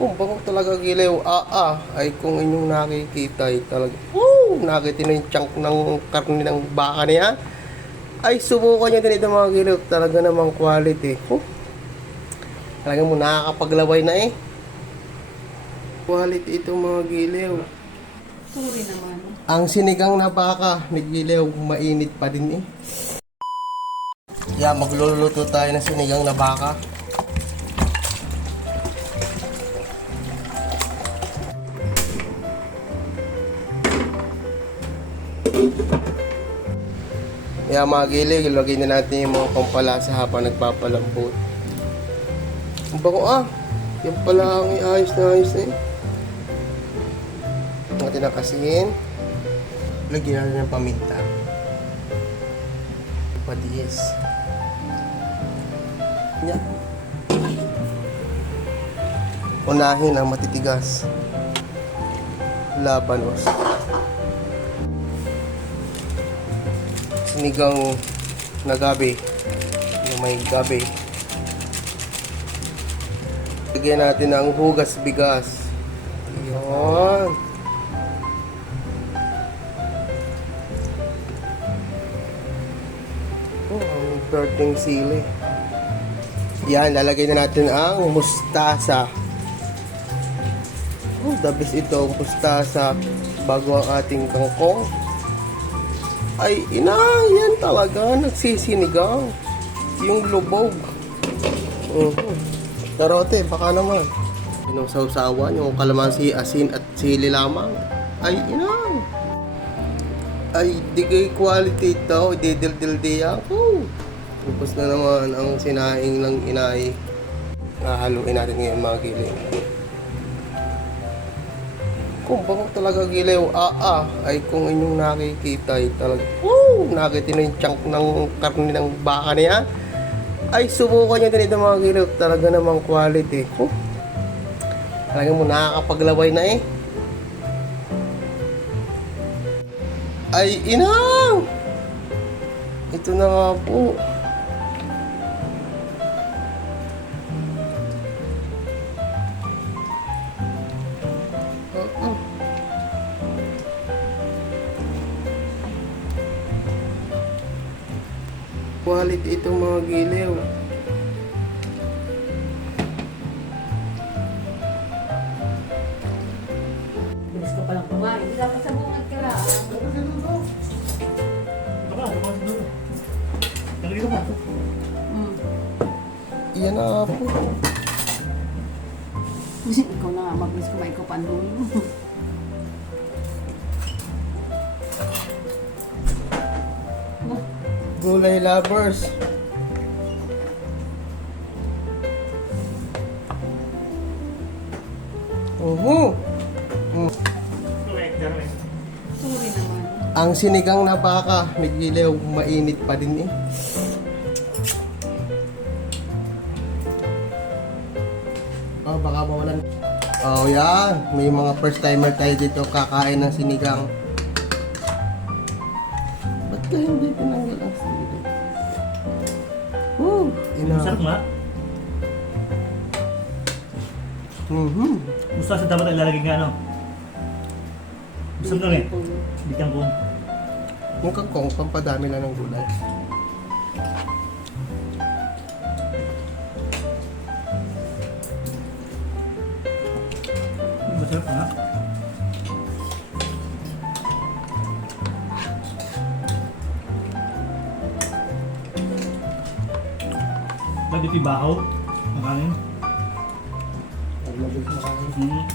Kung bango talaga gilew, ay kung inyong nakikita ay talaga, nakita na yung chunk ng karne ng baka niya, ay subukan nyo din ito mga gilew, talaga namang quality. Talaga mo nakakapaglaway na eh. Quality ito mga gilew. Sorry naman. Ang sinigang na baka ni gilew, mainit pa din eh. Magluluto tayo ng sinigang na baka. Mga gilew, ilagay na natin yung mga pampalasa habang nagpapalambot. Ang bango yan pala ang ayos na eh. Natin ang asin. Lagyan natin ng paminta. Patiis. Yan. Unahin ang matitigas. Labanos. Sinigang na gabi. Yung may gabi. Lagyan natin ng hugas bigas. Yan. Ang berting sili. Yan, lalagay na natin ang mustasa. The best ito, mustasa bago ang ating kangkong. Ay, yan talaga, nagsisinigaw. Yung lubog. Karote, baka naman. Yung sausawan, yung kalamansi, asin at sili lamang. Ay, ay, di kay quality ito, didildildi ako. Tapos na naman ang sinaing ng inay. Haluin natin ngayon mga gilew. Kung bango talaga gilew, ay kung inyong nakikita ay talaga, nakita na yung chunk ng karne ng baka niya, ay subukan nyo din ito mga gilew, talaga namang quality. Talaga mo nakakapaglaway na eh. Ay, ito na nga po. Quality itong mga gilew. Bilis ka palang kumain. Hindi dapat sa bungad ka lang. Iyan na nga po. Ikaw na nga, mabilis kumain ko pandulo. Gulay lovers. Sorry naman. Ang sinigang na baka ni gilew, mainit pa din eh. Baka mawalan. Yan. May mga first timer tayo dito kakain ng sinigang. Ba't ka hindi tinanggal ang sili? Masarap nga. Mustasa dapat ilalagay nga ano. Masarap lang eh. Bigyan ko. Yung kangkong, pampadami lang ng gulay. Masarap nga. Lagi ito yung bahaw. Ang kanin. Naglabig na kanin.